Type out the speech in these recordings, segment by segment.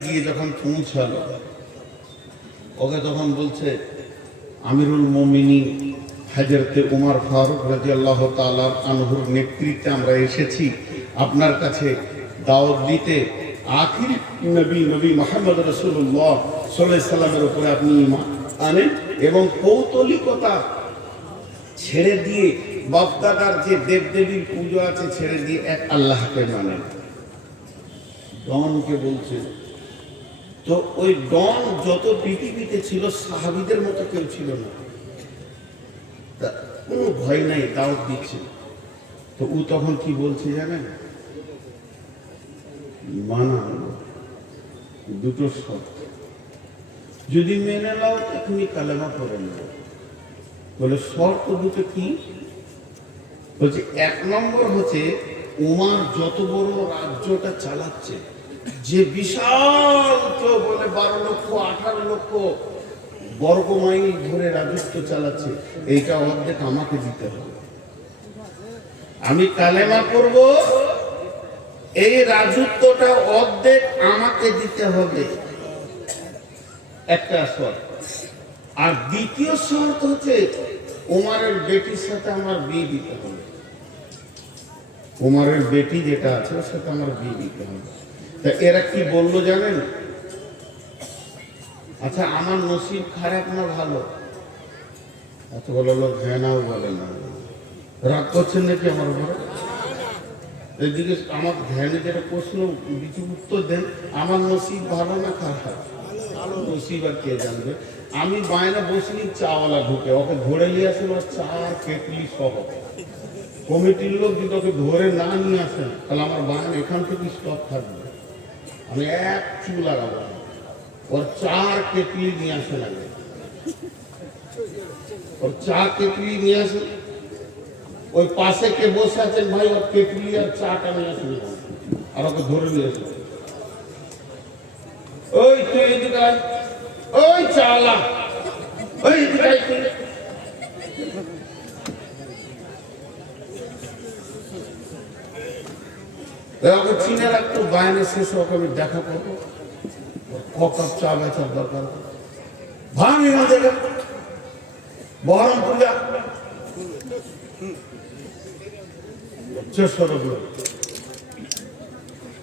গিয়ে যখন পৌঁছালো ওকে তখন বলছে আমিরুল মুমিনিন হযরতে উমর ফারুক রাদিয়াল্লাহু তাআলা আনহুর নেতৃত্বে আমরা এসেছি আপনার কাছে দাওয়াত দিতে। আখির নবী মুহাম্মদ রাসূলুল্লাহ সাল্লাল্লাহু আলাইহি সাল্লামের উপরে আপনি ঈমান আনেন এবং পৌতলিকতা ছেড়ে দিয়ে বাপদাদার যে দেবদেবীর পুজো আছে ছেড়ে দিয়ে এক আল্লাহকে মানেন। ডনকে বলছে তো ওই ডন যত পৃথিবীতে ছিল সাহাবীদের মতো কেউ ছিল না, কোনো ভয় নাই, দাওয়াত দিচ্ছে। তো ও তখন কি বলছে জানেন, মানা দুটো শর্ত, যদি মেনে নাও তুমি কালেমা পড়ে নাও। বলে শর্ত দুটো কি? বলছে এক নম্বর হচ্ছে উমার যত বড় রাজ্যটা চালাচ্ছে, যে বিশাল কেউ বলে 12 লক্ষ 18 লক্ষ বর্গ মাইল ধরে রাজত্ব চালাচ্ছে, এইটা অর্ধেক আমাকে দিতে হবে। আমি কালেমা করব, এই রাজত্বটা অর্ধেক আমাকে দিতে হবে, একটা শর্ত। আর দ্বিতীয় শর্ত হচ্ছে উমারের বেটির সাথে আমার বিয়ে দিতে হবে। উমারের বেটি যেটা আছে ওর সাথে আমার বিয়ে দিতে হবে। তা এরা কি বললো জানেন? আচ্ছা আমার নসিব খারাপ না ভালো? এত বলো লোক ঘেনাও বলে না, রাগ করছেন নাকি আমার উপরে? এদিকে আমার ধ্যানে যেটা প্রশ্ন কিছু উত্তর দেন, আমার নসিব ভালো না খারাপ? ভালো নসিব আর কে জানবে। আমি বায়না বসিনি চাওয়ালা ঢুকে ওকে ধরে নিয়ে আসেন, আর চা কেটলি সহ কমিটির লোক যদি ওকে ধরে না নিয়ে আসেন তাহলে আমার বায়না এখান থেকে স্টপ থাকবে। আমি এক চু লাগাবো, ওর 4 কেটলি নিয়ে আসেন আগে, ওর 4 কেটলি নিয়ে আসেন। ওই পাশে কে বসে আছেন ভাই, ওর কেটলি আর চাটা নিয়ে আসেন আর ওকে ধরে নিয়ে আসেন। ওই তুই এদিকে আয়, ওই চালা, ওই এদিকে আয় তুই। ওকে চিনে রাখতো, বায়না শেষ ওকে আমি দেখা করবো, কাপ চা বেচার দরকার ভাঙি মাঝে বহরমপুর যা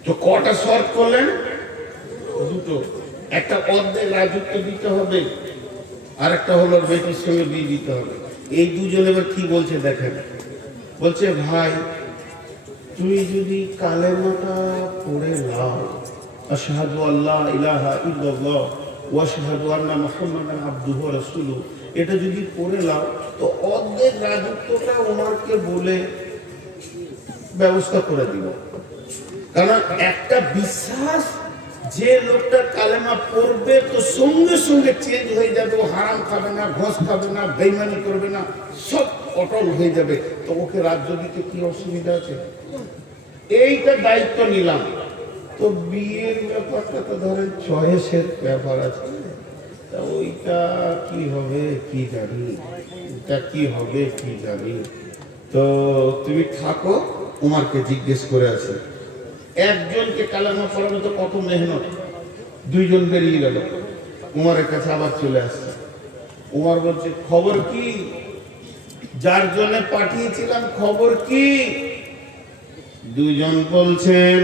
তো কটা শর্ত করলেন? দুটো, একটা অর্ধেক রাজত্ব দিতে হবে, আর একটা হলো বেটির সঙ্গে বিয়ে দিতে হবে। এই দুজন এবার কি বলছে দেখেন, বলছে ভাই তুই যদি কালেমাটা পড়ে নাও, আশহাদু আল্লা ইলাহা ইল্লাল্লাহ ওয়া আশহাদু আন্না মুহাম্মাদান আবদুহু ওয়া রাসূলুহু, এটা যদি পড়ে নাও তো অর্ধেক রাজত্বটা ওমরকে বলে ব্যবস্থা করে দিব। কারণ একটা বিশ্বাস, যে লোকটা কালেমা পড়বে তো সঙ্গে সঙ্গে চেঞ্জ হয়ে যাবে, ও হারাম খাবে না, ঘোষ খাবে না, বেঈমানি করবে না, সব অটল হয়ে যাবে। তো ওকে রাজ্য দিতে কি অসুবিধা আছে? এইটা দায়িত্ব নিলাম। তো বিয়ের ব্যাপারটা তো ধরেন চয়েসের ব্যাপার আছে, তা ওইটা কি হবে কি জানি, এটা কি হবে কি জানি। তো তুমি থাকো, উমারকে জিজ্ঞেস করে আসো। একজনকে কালেমা পড়ানো তো কত মেহনত, 2 জন বেরিয়ে গেল, উমারের কাছে আবার চলে আসছে। উমার বলছে খবর কি, যার জন্য পাঠিয়েছিলাম খবর কি? 2 জন বলছেন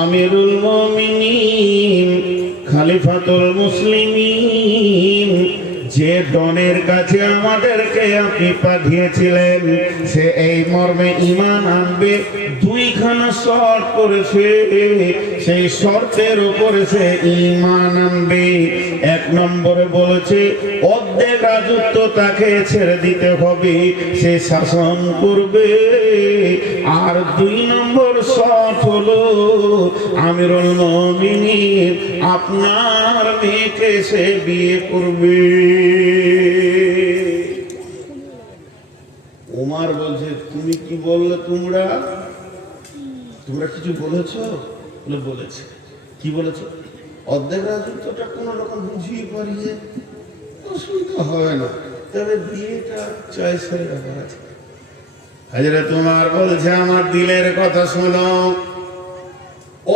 আমিরুল মুমিনিন খলিফাতুল মুসলিমিন, যে ডনের কাছে আমাদেরকে আপনি পাঠিয়েছিলেন সে এই মর্মে ঈমান আনবে, 2খানা শর্ত করেছে, সেই শর্তের উপরে সে ঈমান আনবে। 1 নম্বরে বলেছে অর্ধেক রাজত্ব তাকে ছেড়ে দিতে হবে, সে শাসন করবে। আর 2 নম্বর শর্ত হলো আমিরুল মুমিনিন আপনার মেয়েকে সে বিয়ে করবে। উমার বলছে তুমি কি বললে, তোমরা কিছু বলেছ? বলেছে। কি বলেছ? অর্ধেক রাজত্বটা কোন রকম বুঝিয়ে পারিয়ে, অসুবিধা হবে না, তবে বিয়েটা চয়েসের ব্যাপার আছে। হযরত উমর বলছে আমার দিলের কথা শোনো,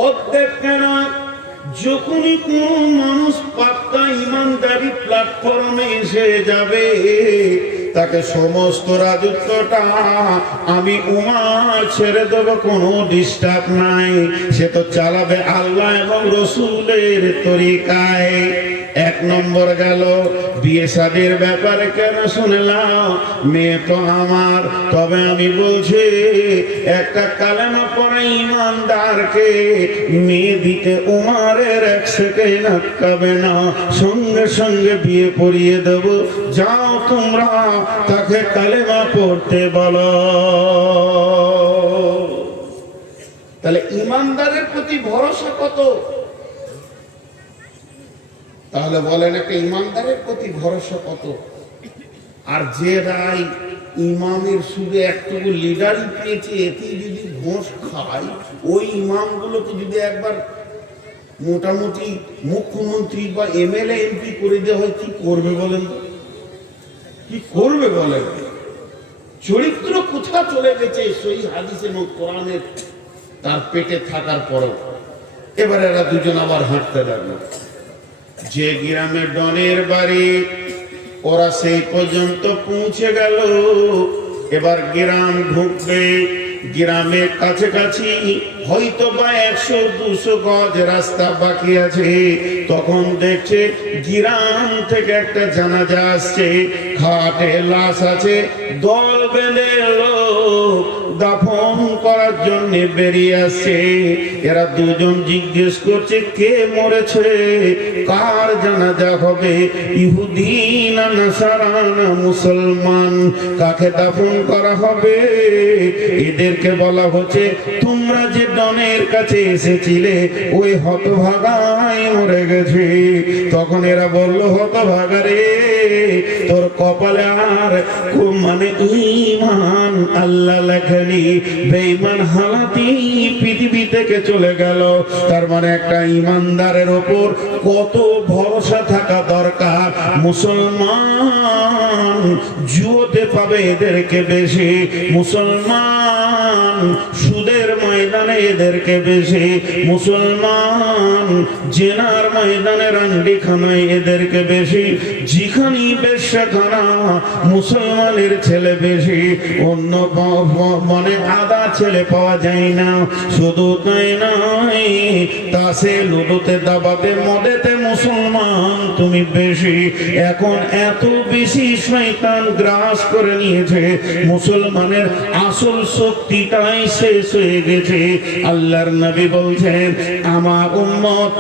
অর্ধেক কেন যখনই কোন মানুষ পাক্কা ইমানদারি প্ল্যাটফর্মে এসে যাবে, তাকে সমস্ত রাজত্বটা আমি উমার ছেড়ে দেব, কোনো ডিস্টার্ব নাই। সে তো চালাবে আল্লাহ এবং রসুলের তরিকায়। এক নম্বর গেল। বিয়ে শাদীর ব্যাপারে কেন শুনলাম? মেয়ে তো আমার, তবে আমি বলছি একটা কালেমা পড়া ইমানদারকে মেয়ে দিতে উমারের এক সেকেন্ড আটকাবে না, সঙ্গে সঙ্গে বিয়ে পড়িয়ে দেব। যাও তোমরা তাকে কালেমা পড়তে বলো। তাহলে ইমানদারের প্রতি ভরসা কত? তাহলে বলেন একটা ইমানদারের প্রতি ভরসা কত? আর যে রায় ইমামের শুধু একটুকু লিডারই পেয়েছে, এতে যদি ঘোষ খায়, ওই ইমামগুলোকে যদি একবার মোটামুটি মুখ্যমন্ত্রী বা এমএলএ এমপি করে দেওয়া হয়, কি করবে বলেন? কি করবে বলেন? চরিত্র কোথা চলে গেছে সই হাদিস এবং কোরআনের তার পেটে থাকার পরেও। এবার এরা দুজন আবার হাঁটতে লাগলো। যে গ্রামে ডনের বাড়ি, ওরা সেই পর্যন্ত পৌঁছে গেল। এবার গ্রাম ঢুকবে। গ্রামের কাছাকাছি হয়তো বা 100-200 গজ রাস্তা বাকি আছে। তখন দেখছে গ্রাম থেকে একটা জানাজা আসছে, খাটে লাশ আছে, দল বেঁধে লোক দাফন করার জন্য বেরিয়ে আসছে। এরা দুজন জিজ্ঞেস করছে কে মরেছে, কার জানাজা হবে, ইহুদি না নাসারা না মুসলমান, কাকে দাফন করা হবে? এদেরকে বলা হচ্ছে তোমরা যে ডনের কাছে এসেছিলে ওই হতভাগাই মরে গেছে। তখন এরা বলল হতভাগা রে, তোর কপালে আর মানে ঈমান আল্লাহ লেখেনি, বেঈমান হালাতি পৃথিবী থেকে চলে গেল। তার মানে একটা ঈমানদারের ওপর কত ভরসা থাকা দরকার। মুসলমান জুয়োতে পাবে এদেরকে বেশি, মুসলমান সুদের ময়দানে এদেরকে বেশি, মুসলমান জেনার ময়দানে রান্ডিখানায় এদেরকে বেশি, যেখানেই বেশ্যাখানা মুসলমানের ছেলে বেশি, অন্য মানে আদা ছেলে পাওয়া যায় না। শুধু তাই নয়, তাসে লুডোতে দাবাতে মদেতে মুসলমান তুমি বেশি। এখন এত বেশি শয়তান গ্রাস করে নিয়েছে, মুসলমানের আসল শক্তিটাই শেষ হয়ে গেছে। আল্লাহর নবী বলছেন আমার উম্মত